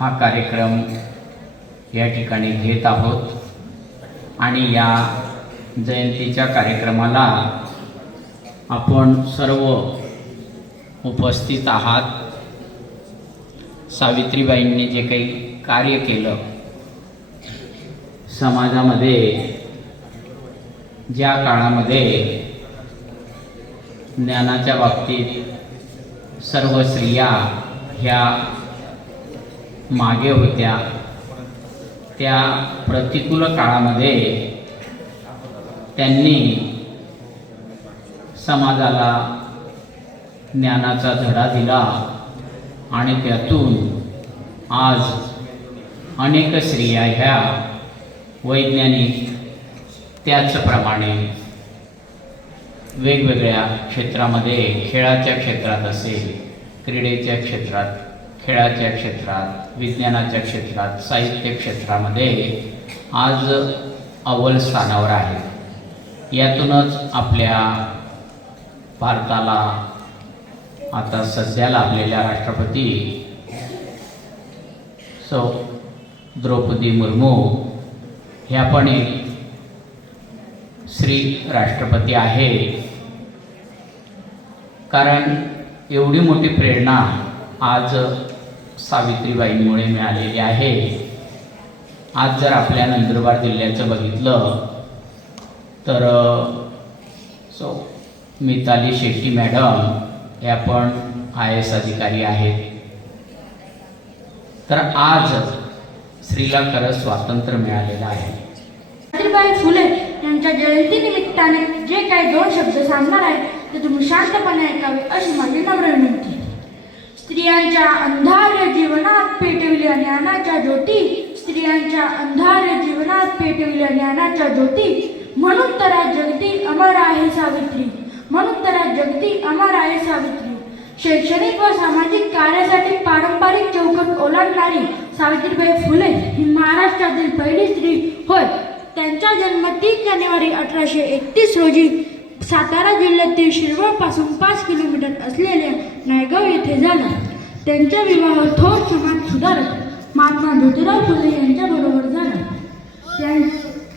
हा कार्यक्रम या ठिकाणी घेत आहोत आणि या जयंतीच्या कार्यक्रमाला आपण सर्व उपस्थित आहात. सावित्रीबाईंनी जे काही कार्य केलं, समाजामध्ये ज्या काळामध्ये ज्ञानाच्या बाबतीत सर्व स्त्रिया ह्या मागे होत्या, त्या प्रतिकूल काळामध्ये त्यांनी समाजाला ज्ञानाचा धडा दिला आणि त्यातून आज अनेक स्त्रिया ह्या वैज्ञानिक, त्याचप्रमाणे वेगवेगळ्या क्षेत्रामध्ये, खेळाच्या क्षेत्रात असेल, क्रीडेच्या क्षेत्रात, खेळाच्या क्षेत्रात, विज्ञानाच्या क्षेत्रात, साहित्य क्षेत्रामध्ये आज अव्वल स्थानावर आहे. यातूनच आपल्या भारताला आता सध्या लाभलेल्या राष्ट्रपती सौ द्रौपदी मुर्मू ह्या पण एक स्त्री राष्ट्रपती आहे. कारण एवढी मोठी प्रेरणा आज सावित्रीबाईंमुळे मिळालेली आहे. आज जर आपल्या नंदुरबार जिल्ह्याचं बघितलं तर सो मिताली शेट्टी मॅडम या पण IAS अधिकारी आहेत. तर आज स्त्रीला खरंच स्वातंत्र्य मिळालेलं आहे. सावित्रीबाई फुले यांच्या जयंतीनिमित्ताने जे काही 2 शब्द सांगणार आहेत ते तुम्ही शांतपणे ऐकावे अशी माझी नम्र विनंती. स्त्रियांच्या अंधार्य जीवनात पेटविल्या ज्ञानाच्या ज्योती, स्त्रियांच्या अंधार्य जीवनात पेटविल्या ज्ञानाच्या ज्योती, म्हणून तर आज जगती अमर आहे सावित्री, म्हणून तर आज जगती अमर आहे सावित्री. शैक्षणिक व सामाजिक कार्यासाठी पारंपरिक चौकट ओलांडणारी सावित्रीबाई फुले ही महाराष्ट्रातील पहिली स्त्री होय. त्यांचा जन्म 3 जानेवारी 1831 रोजी सातारा जिल्ह्यातील शिरवळपासून 5 किलोमीटर असलेल्या नायगाव येथे झाला. त्यांचा विवाह थोर समाज सुधारक महात्मा ज्योतिराव फुले यांच्याबरोबर झाला.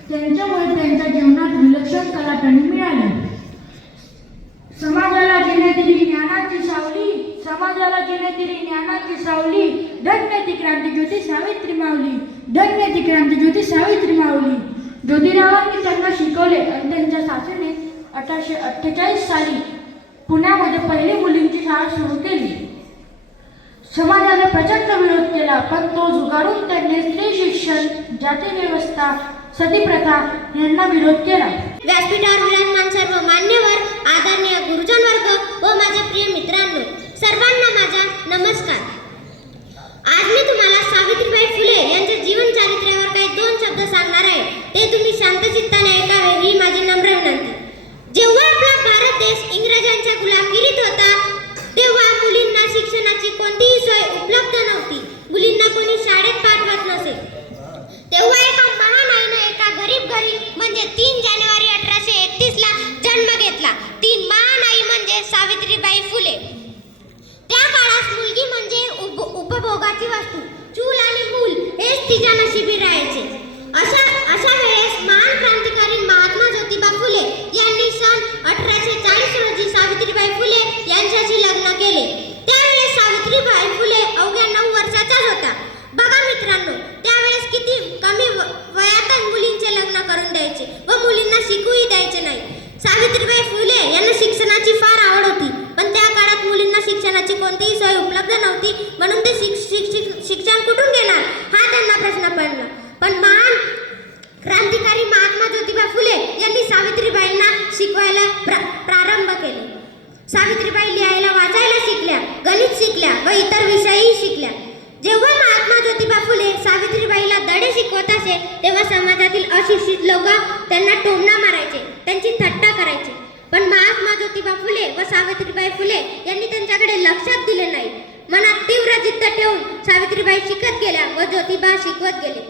त्यांच्यामुळे त्यांच्या जीवनात विलक्षण कलाटणी मिळाली. समाजाला जिने दिली ज्ञानाची सावली, समाजाला जिने दिली ज्ञानाची सावली, धन्य ती क्रांतिज्योती सावित्री माऊली, धन्य ती क्रांतिज्योती सावित्री माऊली. ज्योतिरावांनी त्यांना शिकवले आणि त्यांच्या सासूने 1848 साली पुण्यामध्ये पहिली मुलींची शाळा सुरू केली. समाजाने प्रचंड विरोध केला, पण तो झुगारून त्यांनी स्त्री शिक्षण, जाती व्यवस्था, सती प्रथा यांना विरोध केला. व्यासपीठावर विराजमान सर्व मान्यवर, आदरणीय गुरुजन वर्ग व माझ्या प्रिय मित्रांनो, सर्वांना माझा नमस्कार. आज मी तुम्हाला सावित्रीबाई फुले यांच्या जीवन चारित्र्यावर काही 2 शब्द सांगणार आहे. ते तुम्ही शांतचित्ताने ऐकावे ही माझी नम्र विनंती. जेव्हा आपला भारत देश इंग्रजांच्या गुलामगिरीत होता, तेव्हा मुलींना शिक्षणाची कोणतीही सोय उपलब्ध नव्हती. मुलींना कोणी शाळेत पाठवत नसे. तेव्हा एका महान आईने एका गरीब घरी म्हणजे 3 जानेवारी 1831 ला जन्म घेतला. ती महान आई म्हणजे सावित्रीबाई फुले. त्या काळात मुलगी म्हणजे उपभोगाची वस्तू. चूल आणि मूल हेच तिच्या नशिबी राहायचे. अशा वेळेस महान क्रांतिकारी महात्मा ज्योतिबा फुले यांनी सन 1840 रोजी सावित्रीबाई फुले यांच्याशी लग्न केले. त्यावेळेस सावित्रीबाई फुले अवघ्या 9 वर्षाचाच होता. बघा मित्रांनो, त्यावेळेस किती कमी वयातच मुलींचे लग्न करून द्यायचे व मुलींना शिकूही द्यायचे नाही. सावित्रीबाई फुले यांना शिक्षणाची फार आवड होती, पण त्या काळात मुलींना शिक्षणाची कोणतीही सोय उपलब्ध नव्हती. म्हणून ते शिक्षण कुठून घेणार हा त्यांना प्रश्न पडला. पण महान क्रांतिकारी महात्मा ज्योतिबा फुले यांनी सावित्रीबाईंना शिकवायला प्रारंभ केले. सावित्रीबाई लिहायला वाचायला शिकल्या, गणित शिकल्या व इतर विषयही शिकल्या. जेव्हा महात्मा ज्योतिबा फुले सावित्रीबाईला धडे शिकवत असे, तेव्हा समाजातील अशिक्षित लोक त्यांना टोमणा मारायचे, त्यांची थट्टा करायचे. पण महात्मा ज्योतिबा फुले व सावित्रीबाई फुले यांनी त्यांच्याकडे लक्षात दिले नाही. मनात तीव्र जिद्द ठेवून सावित्रीबाई शिकत गेल्या व ज्योतिबा शिकवत गेले.